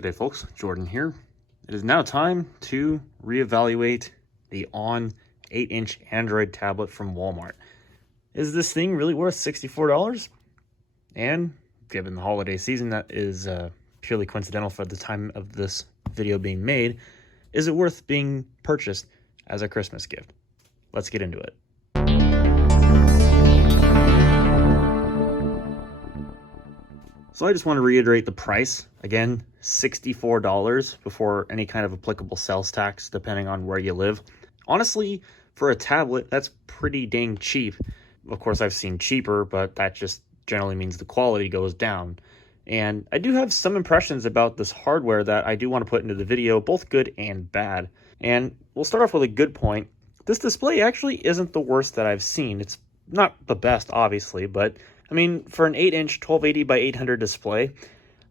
Good day, folks. Jordan here. It is now time to reevaluate the ONN 8-inch Android tablet from Walmart. Is this thing really worth $64? And given the holiday season, that is purely coincidental for the time of this video being made, is it worth being purchased as a Christmas gift? Let's get into it. So I just want to reiterate the price. Again, $64 before any kind of applicable sales tax, depending on where you live. Honestly, for a tablet, that's pretty dang cheap. Of course, I've seen cheaper, but that just generally means the quality goes down. And I do have some impressions about this hardware that I do want to put into the video, both good and bad. And we'll start off with a good point. This display actually isn't the worst that I've seen. It's not the best, obviously, but I mean, for an 8-inch 1280 by 800 display,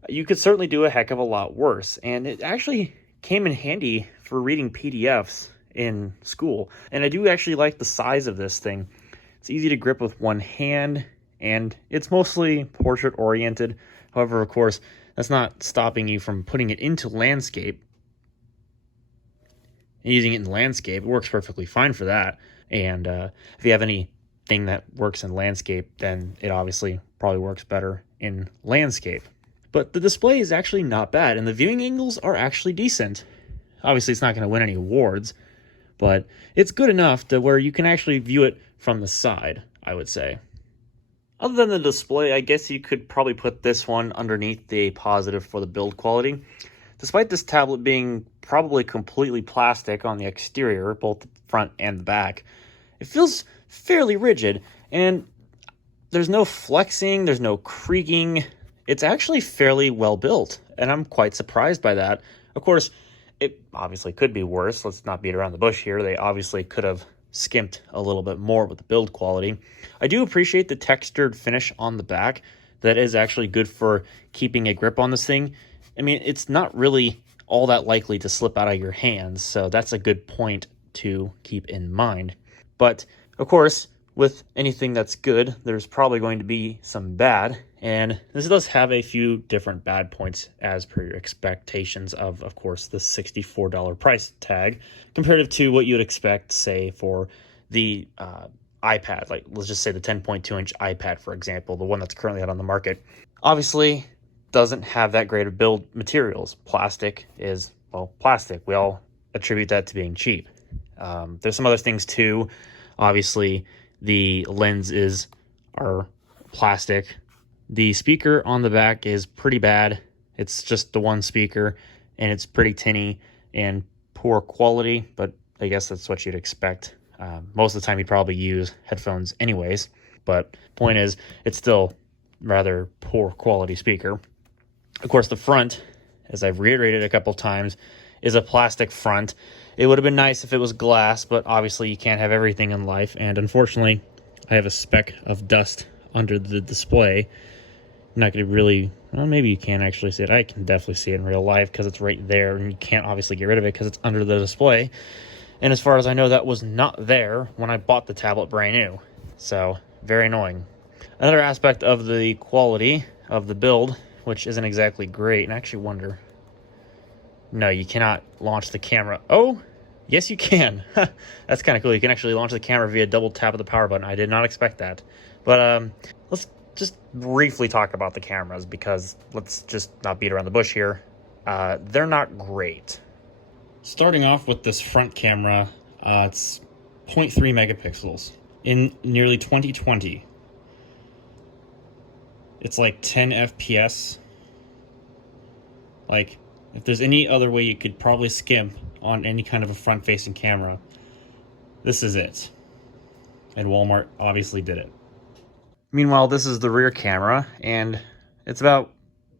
you could certainly do a heck of a lot worse. And it actually came in handy for reading PDFs in school. And I do actually like the size of this thing. It's easy to grip with one hand, and it's mostly portrait oriented. However, of course, that's not stopping you from putting it into landscape. And using it in landscape, it works perfectly fine for that. And if you have anything that works in landscape, then it obviously probably works better in landscape. But the display is actually not bad, and the viewing angles are actually decent. Obviously, it's not going to win any awards, but it's good enough to where you can actually view it from the side, I would say. Other than the display, I guess you could probably put this one underneath the positive for the build quality. Despite this tablet being probably completely plastic on the exterior, both the front and the back, it feels fairly rigid, and there's no flexing, there's no creaking. It's actually fairly well built, and I'm quite surprised by that. Of course, it obviously could be worse. Let's not beat around the bush here. They obviously could have skimped a little bit more with the build quality. I do appreciate the textured finish on the back. That is actually good for keeping a grip on this thing. I mean, it's not really all that likely to slip out of your hands, so that's a good point to keep in mind. But of course, with anything that's good, there's probably going to be some bad, and this does have a few different bad points as per your expectations of course, the $64 price tag, comparative to what you'd expect, say, for the iPad. Like, let's just say the 10.2-inch iPad, for example, the one that's currently out on the market. Obviously, doesn't have that great of build materials. Plastic is, well, plastic. We all attribute that to being cheap. There's some other things too. Obviously, the lenses are plastic. The speaker on the back is pretty bad. It's just the one speaker, and it's pretty tinny and poor quality, but I guess that's what you'd expect. Most of the time, you'd probably use headphones anyways, but point is, it's still rather poor quality speaker. Of course, the front, as I've reiterated a couple times, is a plastic front. It would have been nice if it was glass, but obviously you can't have everything in life, and unfortunately, I have a speck of dust under the display. I'm not going to really, well, maybe you can actually see it. I can definitely see it in real life because it's right there, and you can't obviously get rid of it because it's under the display. And as far as I know, that was not there when I bought the tablet brand new. So, very annoying. Another aspect of the quality of the build, which isn't exactly great, and I actually wonder, no, you cannot launch the camera. Oh, yes, you can. That's kind of cool. You can actually launch the camera via double tap of the power button. I did not expect that. But let's just briefly talk about the cameras, because let's just not beat around the bush here. They're not great. Starting off with this front camera, it's 0.3 megapixels in nearly 2020. It's like 10 FPS. Like, if there's any other way you could probably skimp on any kind of a front-facing camera, this is it. And Walmart obviously did it. Meanwhile, this is the rear camera, and it's about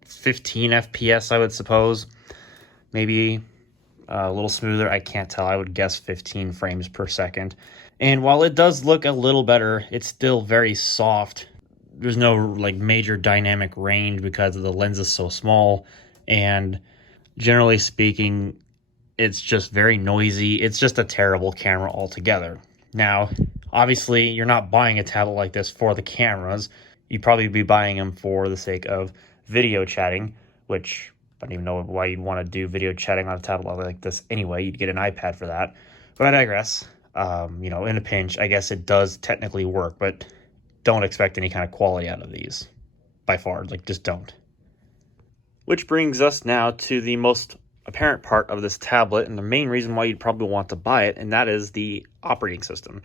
15 FPS, I would suppose. Maybe a little smoother, I can't tell. I would guess 15 frames per second. And while it does look a little better, it's still very soft. There's no like major dynamic range because the lens is so small, and generally speaking, it's just very noisy. It's just a terrible camera altogether. Now, obviously, you're not buying a tablet like this for the cameras. You'd probably be buying them for the sake of video chatting, which I don't even know why you'd want to do video chatting on a tablet like this anyway. You'd get an iPad for that. But I digress. You know, in a pinch, I guess it does technically work, but don't expect any kind of quality out of these. By far, like, just don't. Which brings us now to the most apparent part of this tablet and the main reason why you'd probably want to buy it, and that is the operating system.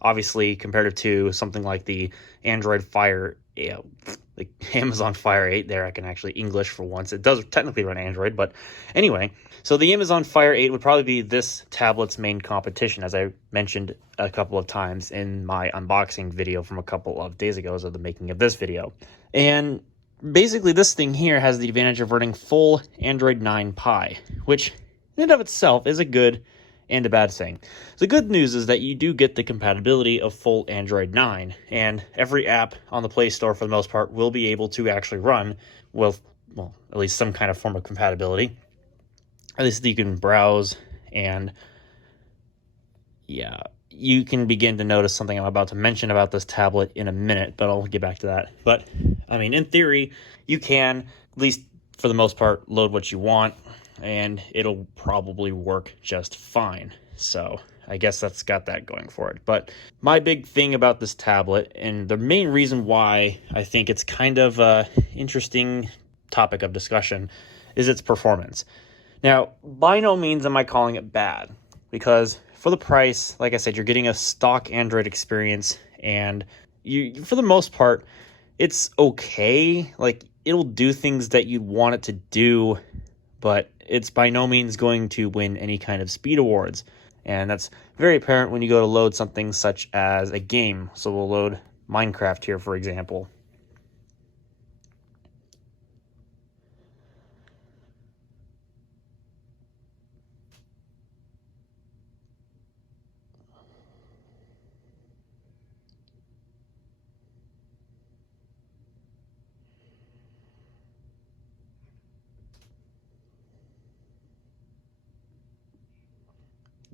Obviously, comparative to something like the Android Fire, like Amazon Fire 8 there, I can actually English for once. It does technically run Android, but anyway. So the Amazon Fire 8 would probably be this tablet's main competition, as I mentioned a couple of times in my unboxing video from a couple of days ago, so the making of this video. And basically, this thing here has the advantage of running full Android 9 Pie, which in and of itself is a good and a bad thing. The good news is that you do get the compatibility of full Android 9, and every app on the Play Store, for the most part, will be able to actually run with, well, at least some kind of form of compatibility. At least you can browse, and yeah, you can begin to notice something I'm about to mention about this tablet in a minute, but I'll get back to that. But, I mean, in theory, you can, at least for the most part, load what you want, and it'll probably work just fine. So I guess that's got that going for it. But my big thing about this tablet, and the main reason why I think it's kind of an interesting topic of discussion, is its performance. Now, by no means am I calling it bad, because for the price, like I said, you're getting a stock Android experience, and you, for the most part, it's okay. Like, it'll do things that you want it to do, but it's by no means going to win any kind of speed awards. And that's very apparent when you go to load something such as a game. So we'll load Minecraft here, for example.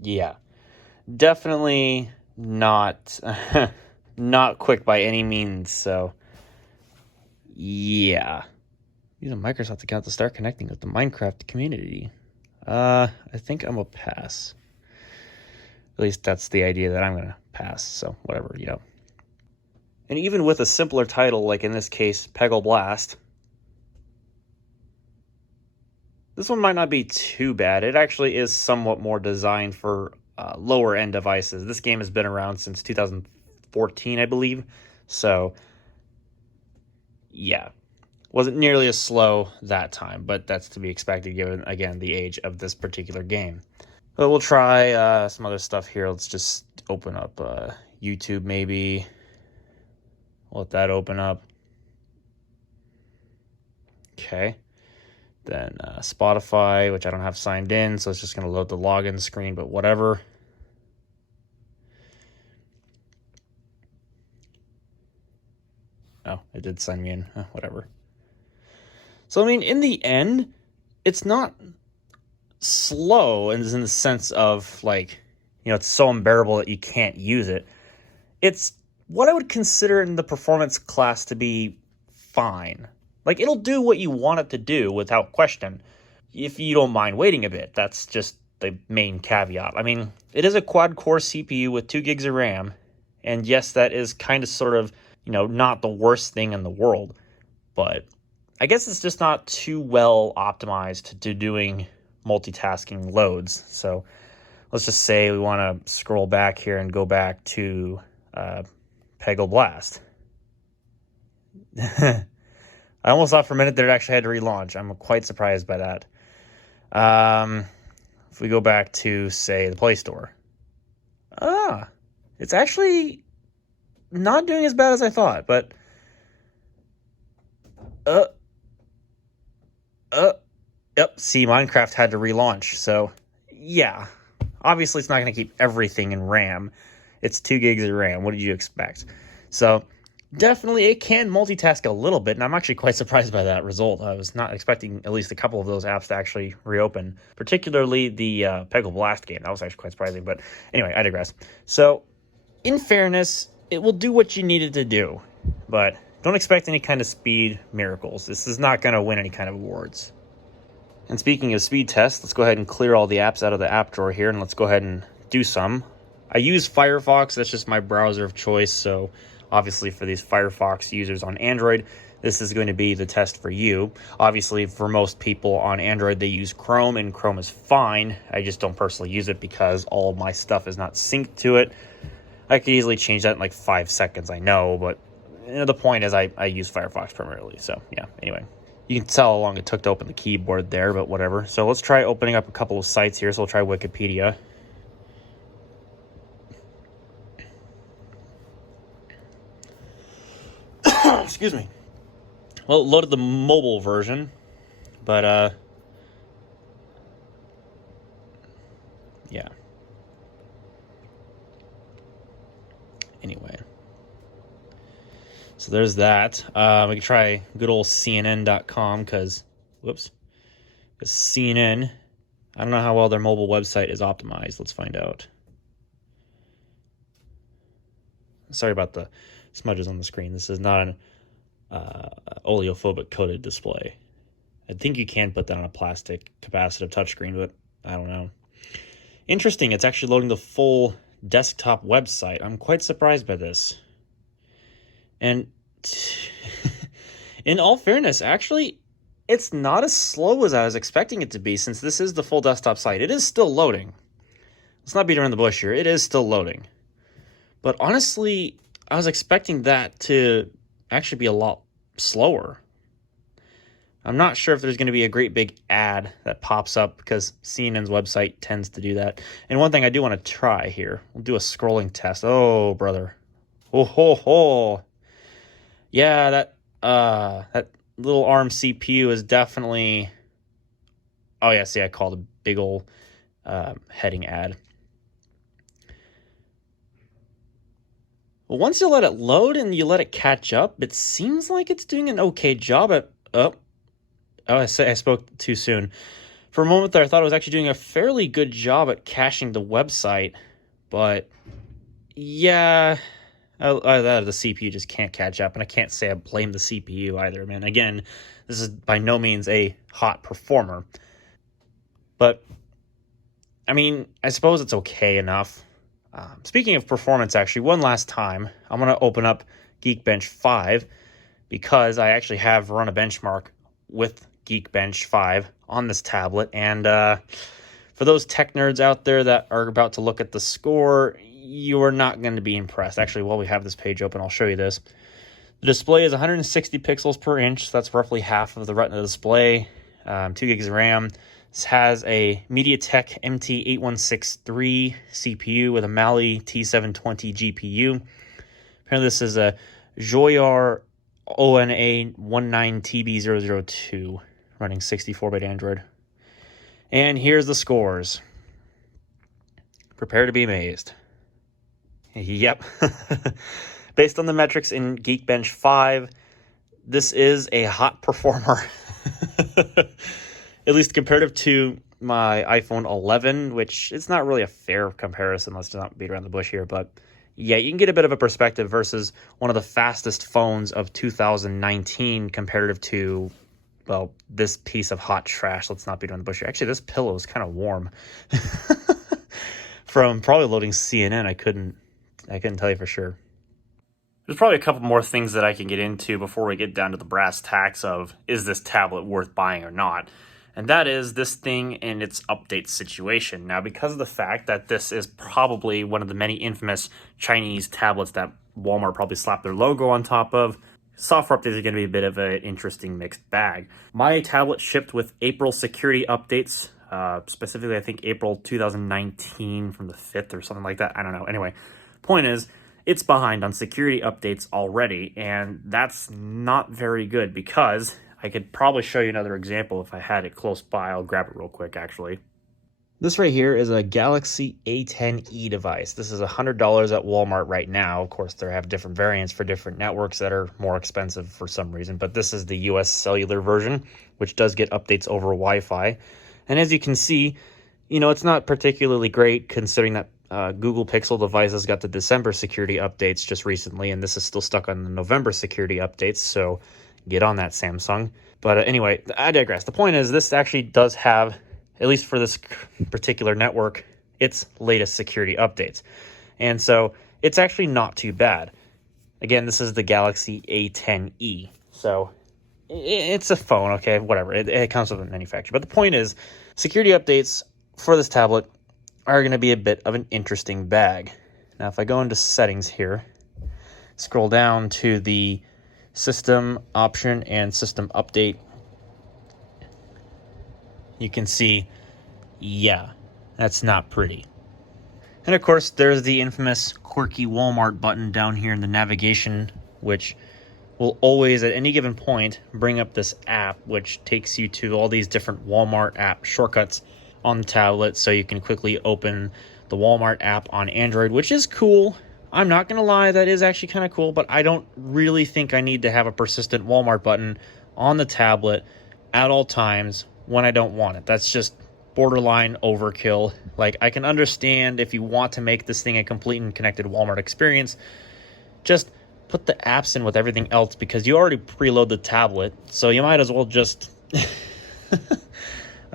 Yeah, definitely not not quick by any means. So yeah, using Microsoft account to start connecting with the Minecraft community. I think I'm a pass. At least that's the idea that I'm gonna pass. So whatever, you know. And even with a simpler title, like in this case, Peggle Blast, this one might not be too bad. It actually is somewhat more designed for lower end devices. This game has been around since 2014, I believe. So, yeah. Wasn't nearly as slow that time, but that's to be expected given, again, the age of this particular game. But we'll try some other stuff here. Let's just open up YouTube maybe. Let that open up. Okay. Then Spotify, which I don't have signed in, so it's just going to load the login screen, but whatever. Oh, it did sign me in. Whatever. So, I mean, in the end, it's not slow in the sense of, like, you know, it's so unbearable that you can't use it. It's what I would consider in the performance class to be fine. Like, it'll do what you want it to do without question, if you don't mind waiting a bit. That's just the main caveat. I mean, it is a quad-core CPU with 2 gigs of RAM, and yes, that is kind of sort of, you know, not the worst thing in the world, but I guess it's just not too well optimized to doing multitasking loads. So let's just say we want to scroll back here and go back to Peggle Blast. I almost thought for a minute that it actually had to relaunch. I'm quite surprised by that. If we go back to, say, the Play Store. It's actually not doing as bad as I thought, but... Yep, see, Minecraft had to relaunch, so, yeah. Obviously, it's not going to keep everything in RAM. It's 2 gigs of RAM. What did you expect? So... definitely, it can multitask a little bit, and I'm actually quite surprised by that result. I was not expecting at least a couple of those apps to actually reopen, particularly the Peggle Blast game. That was actually quite surprising, but anyway, I digress. So, in fairness, it will do what you need it to do, but don't expect any kind of speed miracles. This is not going to win any kind of awards. And speaking of speed tests, let's go ahead and clear all the apps out of the app drawer here, and let's go ahead and do some. I use Firefox. That's just my browser of choice. So obviously for these Firefox users on Android, this is going to be the test for you. Obviously for most people on Android, they use Chrome, and Chrome is fine. I just don't personally use it because all my stuff is not synced to it. I could easily change that in like 5 seconds, I know, but the point is I use Firefox primarily. So yeah, anyway. You can tell how long it took to open the keyboard there, but whatever. So let's try opening up a couple of sites here. So we'll try Wikipedia. Excuse me. Well, it loaded the mobile version, but yeah. Anyway. So there's that. We can try good old CNN.com because CNN, I don't know how well their mobile website is optimized. Let's find out. Sorry about the smudges on the screen. This is not an oleophobic coated display. I think you can put that on a plastic capacitive touchscreen, but I don't know. Interesting, it's actually loading the full desktop website. I'm quite surprised by this. And in all fairness, actually, it's not as slow as I was expecting it to be, since this is the full desktop site. It is still loading. Let's not beat around the bush here. It is still loading. But honestly, I was expecting that to actually be a lot slower. I'm not sure if there's going to be a great big ad that pops up, because CNN's website tends to do that. And one thing I do want to try here, we'll do a scrolling test. Oh, brother. Oh, ho, ho. Yeah, that little ARM CPU is definitely... Oh, yeah, see, I called a big old heading ad. Well, once you let it load and you let it catch up, it seems like it's doing an okay job at... Oh, I spoke too soon. For a moment there, I thought it was actually doing a fairly good job at caching the website. But, yeah... the CPU just can't catch up, and I can't say I blame the CPU either, man. Again, this is by no means a hot performer. But, I mean, I suppose it's okay enough. Speaking of performance, actually, one last time, I'm going to open up Geekbench 5, because I actually have run a benchmark with Geekbench 5 on this tablet. And for those tech nerds out there that are about to look at the score, you are not going to be impressed. Actually, while we have this page open, I'll show you this. The display is 160 pixels per inch. So that's roughly half of the Retina display. 2 gigs of RAM. This has a MediaTek MT8163 CPU with a Mali T720 GPU. Apparently, this is a Joyar ONA 19TB002 running 64-bit Android. And here's the scores. Prepare to be amazed. Yep. Based on the metrics in Geekbench 5, this is a hot performer. At least comparative to my iPhone 11, which it's not really a fair comparison. Let's not beat around the bush here. But yeah, you can get a bit of a perspective versus one of the fastest phones of 2019 comparative to, well, this piece of hot trash. Let's not beat around the bush here. Actually, this pillow is kind of warm. From probably loading CNN, I couldn't tell you for sure. There's probably a couple more things that I can get into before we get down to the brass tacks of, is this tablet worth buying or not? And that is this thing and its update situation. Now, because of the fact that this is probably one of the many infamous Chinese tablets that Walmart probably slapped their logo on top of, software updates are going to be a bit of an interesting mixed bag. My tablet shipped with April security updates, specifically I think April 2019 from the 5th or something like that. I don't know. Anyway, point is, it's behind on security updates already, and that's not very good, because I could probably show you another example if I had it close by. I'll grab it real quick, actually. This right here is a Galaxy A10e device. This is $100 at Walmart right now. Of course, they have different variants for different networks that are more expensive for some reason, but this is the US Cellular version, which does get updates over Wi-Fi. And as you can see, you know, it's not particularly great considering that Google Pixel devices got the December security updates just recently, and this is still stuck on the November security updates, so get on that, Samsung. But anyway, I digress. The point is, this actually does have, at least for this particular network, its latest security updates. And so it's actually not too bad. Again, this is the Galaxy A10e. So it's a phone, okay, whatever. It comes with a manufacturer. But the point is, security updates for this tablet are going to be a bit of an interesting bag. Now, if I go into settings here, scroll down to the system option and system update, you can see, yeah, that's not pretty. And of course, there's the infamous quirky Walmart button down here in the navigation, which will always, at any given point, bring up this app, which takes you to all these different Walmart app shortcuts on the tablet, so you can quickly open the Walmart app on Android, which is cool. I'm not going to lie, that is actually kind of cool, but I don't really think I need to have a persistent Walmart button on the tablet at all times when I don't want it. That's just borderline overkill. Like, I can understand if you want to make this thing a complete and connected Walmart experience, just put the apps in with everything else, because you already preload the tablet, so you might as well just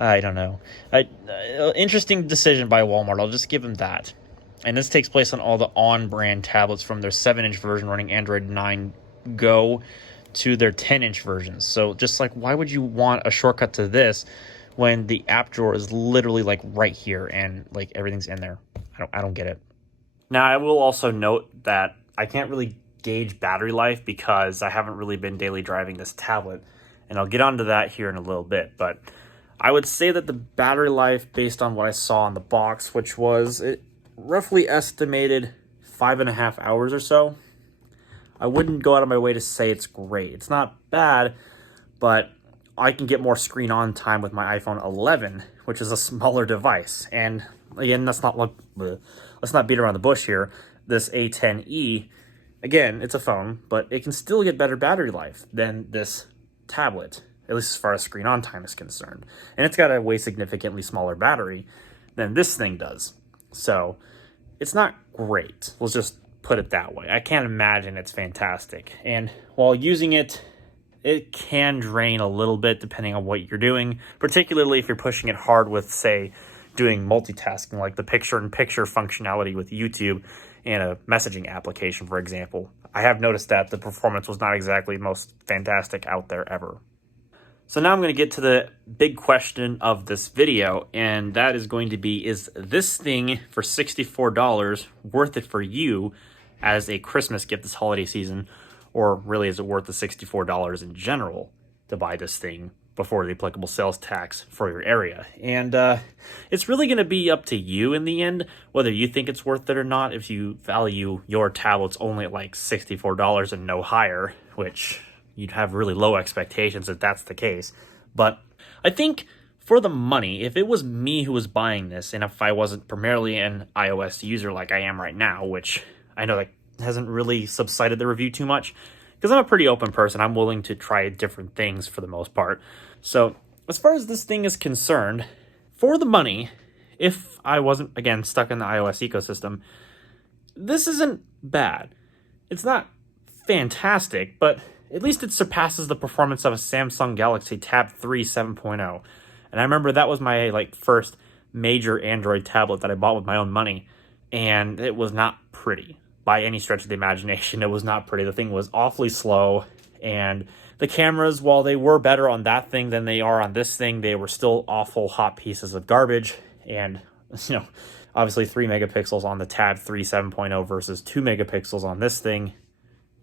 I don't know. Interesting decision by Walmart. I'll just give them that. And this takes place on all the ONN brand tablets, from their 7-inch version running Android 9 Go to their 10-inch versions. So just like, why would you want a shortcut to this when the app drawer is literally like right here and like everything's in there? I don't get it. Now, I will also note that I can't really gauge battery life because I haven't really been daily driving this tablet, and I'll get onto that here in a little bit. But I would say that the battery life, based on what I saw on the box, which was roughly estimated 5.5 hours or so, I wouldn't go out of my way to say it's great. It's not bad, but I can get more screen on time with my iPhone 11, which is a smaller device. And again, let's not beat around the bush here. This A10e, again, it's a phone, but it can still get better battery life than this tablet, at least as far as screen on time is concerned. And it's got a way significantly smaller battery than this thing does. So it's not great. Let's just put it that way. I can't imagine it's fantastic. And while using it, it can drain a little bit depending on what you're doing, particularly if you're pushing it hard with, say, doing multitasking, like the picture-in-picture functionality with YouTube and a messaging application, for example. I have noticed that the performance was not exactly the most fantastic out there ever. So now I'm going to get to the big question of this video, and that is going to be, is this thing for $64 worth it for you as a Christmas gift this holiday season, or really is it worth the $64 in general to buy this thing before the applicable sales tax for your area? And it's really going to be up to you in the end, whether you think it's worth it or not. If you value your tablets only at like $64 and no higher, which you'd have really low expectations if that's the case. But I think for the money, if it was me who was buying this, and if I wasn't primarily an iOS user like I am right now, which I know that hasn't really subsided the review too much, because I'm a pretty open person. I'm willing to try different things for the most part. So as far as this thing is concerned, for the money, if I wasn't, again, stuck in the iOS ecosystem, this isn't bad. It's not fantastic, but at least it surpasses the performance of a Samsung Galaxy Tab 3 7.0. And I remember that was my first major Android tablet that I bought with my own money, and it was not pretty by any stretch of the imagination. It was not pretty. The thing was awfully slow, and the cameras, while they were better on that thing than they are on this thing, they were still awful hot pieces of garbage. And obviously 3 megapixels on the Tab 3 7.0 versus 2 megapixels on this thing,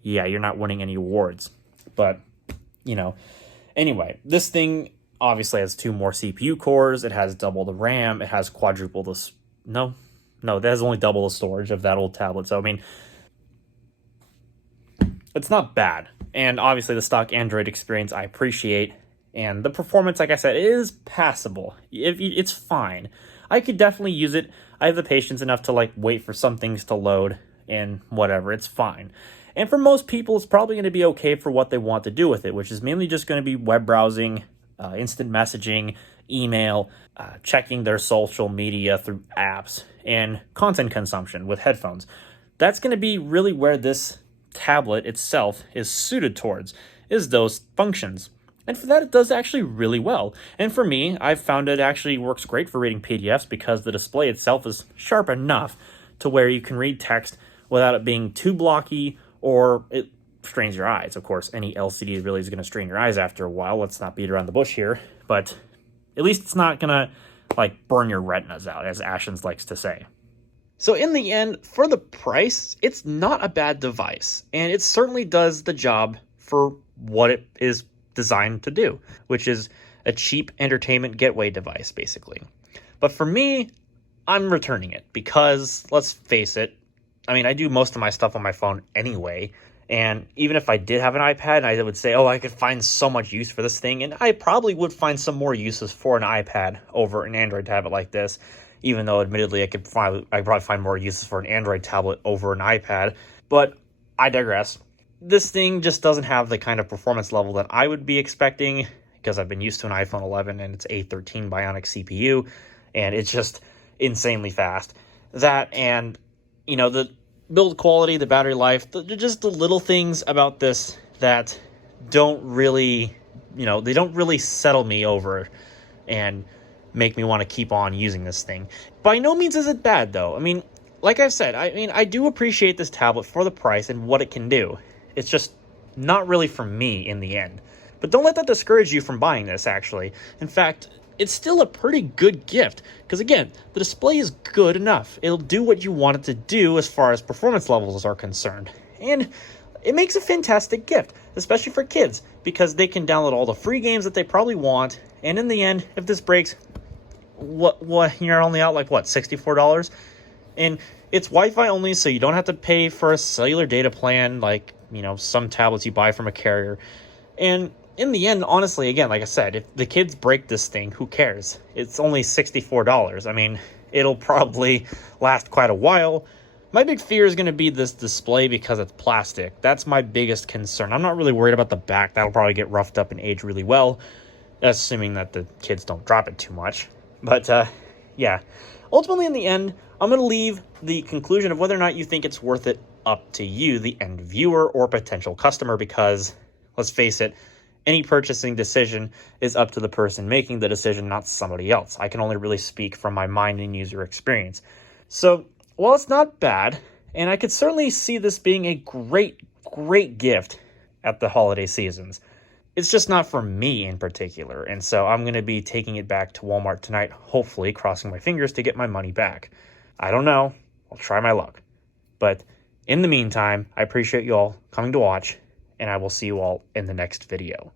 yeah, you're not winning any awards. But, anyway, this thing obviously has 2 more CPU cores. It has double the RAM. It has quadruple the... No, that has only double the storage of that old tablet. So, I mean, it's not bad. And obviously the stock Android experience I appreciate. And the performance, like I said, is passable. It's fine. I could definitely use it. I have the patience enough to wait for some things to load and whatever. It's fine. And for most people, it's probably going to be okay for what they want to do with it, which is mainly just going to be web browsing, instant messaging, email, checking their social media through apps, and content consumption with headphones. That's going to be really where this tablet itself is suited towards, is those functions. And for that, it does actually really well. And for me, I've found it actually works great for reading PDFs because the display itself is sharp enough to where you can read text without it being too blocky or it strains your eyes. Of course, any LCD really is going to strain your eyes after a while. Let's not beat around the bush here. But at least it's not going to like burn your retinas out, as Ashens likes to say. So in the end, for the price, it's not a bad device. And it certainly does the job for what it is designed to do, which is a cheap entertainment getaway device, basically. But for me, I'm returning it because, let's face it, I mean, I do most of my stuff on my phone anyway. And even if I did have an iPad, I would say, oh, I could find so much use for this thing. And I probably would find some more uses for an iPad over an Android tablet like this, even though admittedly I probably find more uses for an Android tablet over an iPad. But I digress. This thing just doesn't have the kind of performance level that I would be expecting because I've been used to an iPhone 11 and it's A13 Bionic CPU, and it's just insanely fast. That and, you know, the build quality, the battery life, just the little things about this that don't really, they don't really settle me over and make me want to keep on using this thing. By no means is it bad, though. I mean, like I've said, I do appreciate this tablet for the price and what it can do. It's just not really for me in the end. But don't let that discourage you from buying this, actually. In fact, it's still a pretty good gift. Because again, the display is good enough. It'll do what you want it to do as far as performance levels are concerned. And it makes a fantastic gift, especially for kids, because they can download all the free games that they probably want. And in the end, if this breaks, what you're only out like, what, $64? And it's Wi-Fi only, so you don't have to pay for a cellular data plan like, some tablets you buy from a carrier. And in the end, honestly, again, like I said, if the kids break this thing, who cares? It's only $64. I mean, it'll probably last quite a while. My big fear is going to be this display because it's plastic. That's my biggest concern. I'm not really worried about the back. That'll probably get roughed up and age really well, assuming that the kids don't drop it too much. But, yeah. Ultimately, in the end, I'm going to leave the conclusion of whether or not you think it's worth it up to you, the end viewer or potential customer, because, let's face it, any purchasing decision is up to the person making the decision, not somebody else. I can only really speak from my mind and user experience. So, while it's not bad, and I could certainly see this being a great, great gift at the holiday seasons, it's just not for me in particular. And so I'm going to be taking it back to Walmart tonight, hopefully crossing my fingers to get my money back. I don't know. I'll try my luck. But in the meantime, I appreciate you all coming to watch, and I will see you all in the next video.